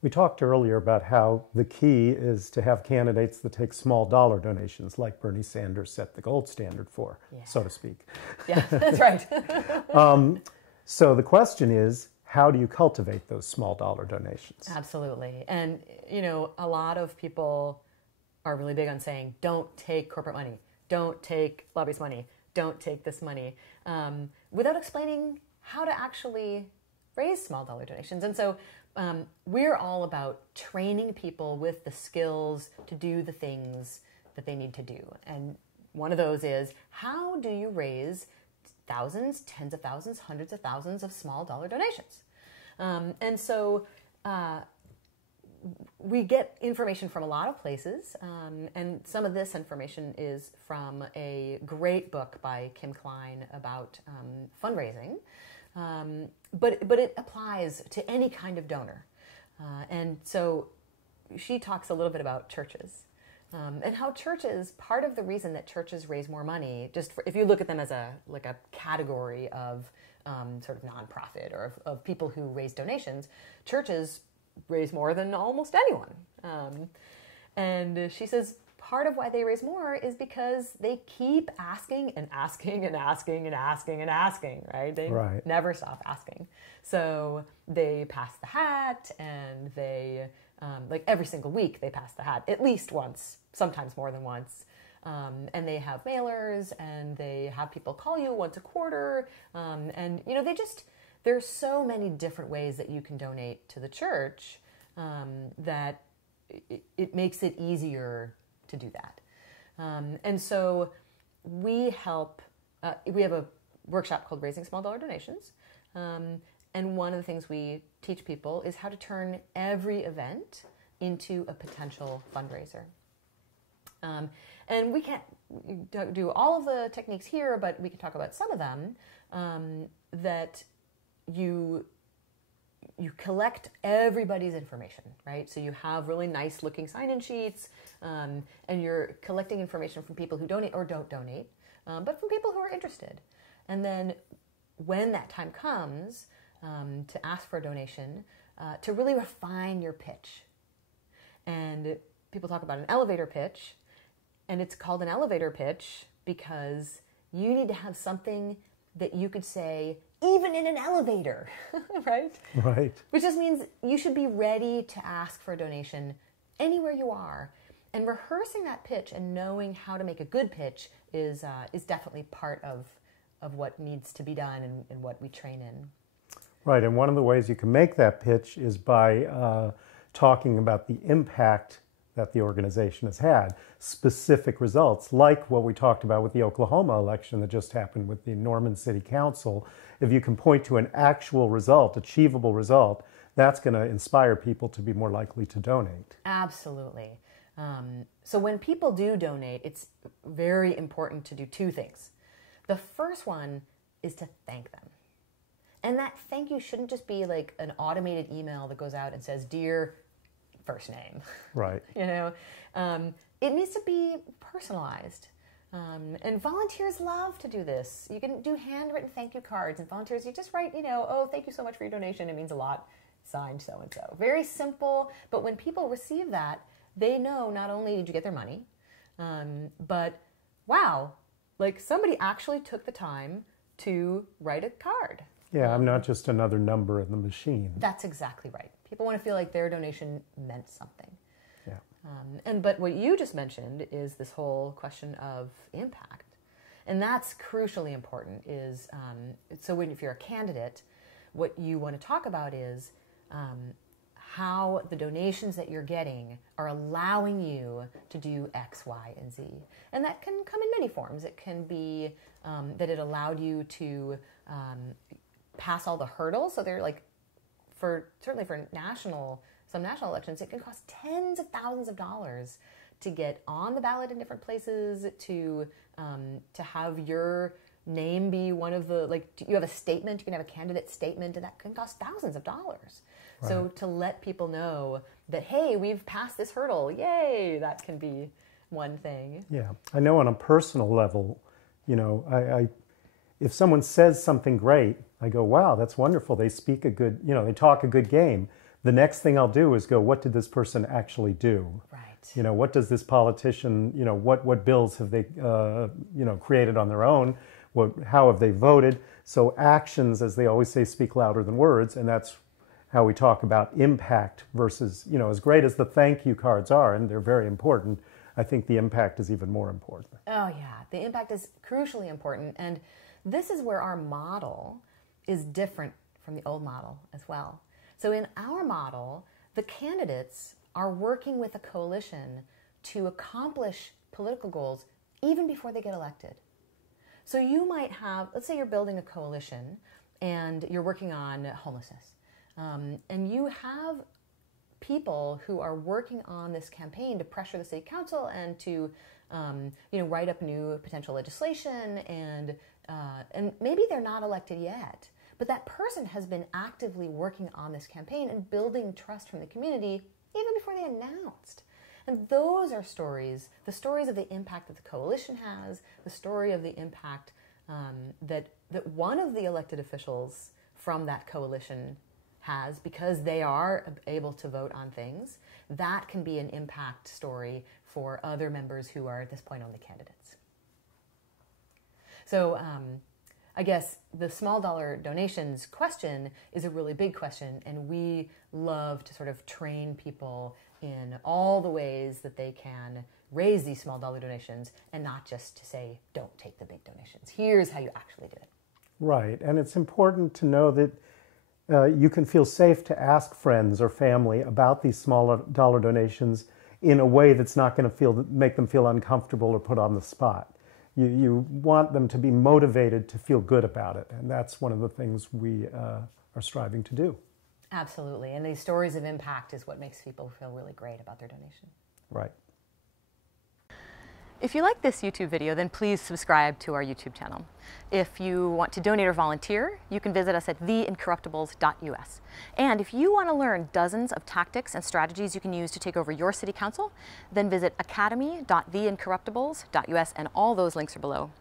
We talked earlier about how the key is to have candidates that take small dollar donations, like Bernie Sanders set the gold standard for, Yeah. so to speak. Yeah, that's right. So the question is, how do you cultivate those small dollar donations? Absolutely. And, you know, a lot of people are really big on saying, don't take corporate money, don't take lobbyist money, don't take this money, without explaining how to actually raise small dollar donations. And so we're all about training people with the skills to do the things that they need to do. And one of those is, how do you raise thousands, tens of thousands, hundreds of thousands of small dollar donations? And so we get information from a lot of places, and some of this information is from a great book by Kim Klein about fundraising, but it applies to any kind of donor. And so she talks a little bit about churches. And how churches, part of the reason that churches raise more money, just for, if you look at them as a category of sort of nonprofit or of people who raise donations, churches raise more than almost anyone. And she says part of why they raise more is because they keep asking and asking and asking and asking and asking, right? They never stop asking. So they pass the hat, and they, like every single week they pass the hat, at least once, sometimes more than once. And they have mailers, and they have people call you once a quarter. And, you know, there's so many different ways that you can donate to the church that it makes it easier to do that. And so we help, we have a workshop called Raising Small Dollar Donations. And one of the things we teach people is how to turn every event into a potential fundraiser. And we can't do all of the techniques here, but we can talk about some of them, that you collect everybody's information, right? So you have really nice looking sign-in sheets, and you're collecting information from people who donate or don't donate, but from people who are interested. And then when that time comes to ask for a donation, to really refine your pitch. And people talk about an elevator pitch, and it's called an elevator pitch because you need to have something that you could say even in an elevator, right? Right. Which just means you should be ready to ask for a donation anywhere you are. And rehearsing that pitch and knowing how to make a good pitch is definitely part of what needs to be done and what we train in. Right, and one of the ways you can make that pitch is by talking about the impact that the organization has had, specific results, like what we talked about with the Oklahoma election that just happened with the Norman City Council. If you can point to an actual result, achievable result, that's going to inspire people to be more likely to donate. Absolutely. So when people do donate, it's very important to do two things. The first one is to thank them. And that thank you shouldn't just be like an automated email that goes out and says, "Dear first name." Right. You know, it needs to be personalized. And volunteers love to do this. You can do handwritten thank you cards, and volunteers, you just write, you know, "Oh, thank you so much for your donation. It means a lot. Signed so-and-so." Very simple, but when people receive that, they know not only did you get their money, but wow, like somebody actually took the time to write a card. Yeah, I'm not just another number in the machine. That's exactly right. People want to feel like their donation meant something. Yeah. But what you just mentioned is this whole question of impact. And that's crucially important is, so if you're a candidate, what you want to talk about is how the donations that you're getting are allowing you to do X, Y, and Z. And that can come in many forms. It can be that it allowed you to pass all the hurdles. So they're like, certainly for some national elections, it can cost tens of thousands of dollars to get on the ballot in different places, to have your name be one of the, like, you have a statement, you can have a candidate statement, and that can cost thousands of dollars. Right. So to let people know that, hey, we've passed this hurdle, yay, that can be one thing. Yeah, I know on a personal level, you know, I if someone says something great, I go, wow, that's wonderful. They speak a good, you know, they talk a good game. the next thing I'll do is go, what did this person actually do? Right. You know, what does this politician, you know, what bills have they, you know, created on their own? How have they voted? So actions, as they always say, speak louder than words, and that's how we talk about impact versus, you know, as great as the thank you cards are, and they're very important, I think the impact is even more important. Oh yeah, the impact is crucially important, and this is where our model is different from the old model as well. So in our model, the candidates are working with a coalition to accomplish political goals even before they get elected. So you might have, let's say you're building a coalition and you're working on homelessness, and you have people who are working on this campaign to pressure the city council and to you know, write up new potential legislation, and maybe they're not elected yet, but that person has been actively working on this campaign and building trust from the community even before they announced. And those are stories, the stories of the impact that the coalition has, the story of the impact that one of the elected officials from that coalition has, because they are able to vote on things. That can be an impact story for other members who are at this point only candidates. So I guess the small dollar donations question is a really big question, and we love to sort of train people in all the ways that they can raise these small dollar donations, and not just to say, don't take the big donations. Here's how you actually do it. Right, and it's important to know that you can feel safe to ask friends or family about these small dollar donations in a way that's not going to make them feel uncomfortable or put on the spot. You want them to be motivated to feel good about it, and that's one of the things we are striving to do. Absolutely, and these stories of impact is what makes people feel really great about their donation. Right. If you like this YouTube video, then please subscribe to our YouTube channel. If you want to donate or volunteer, you can visit us at theincorruptibles.us. And if you want to learn dozens of tactics and strategies you can use to take over your city council, then visit academy.theincorruptibles.us, and all those links are below.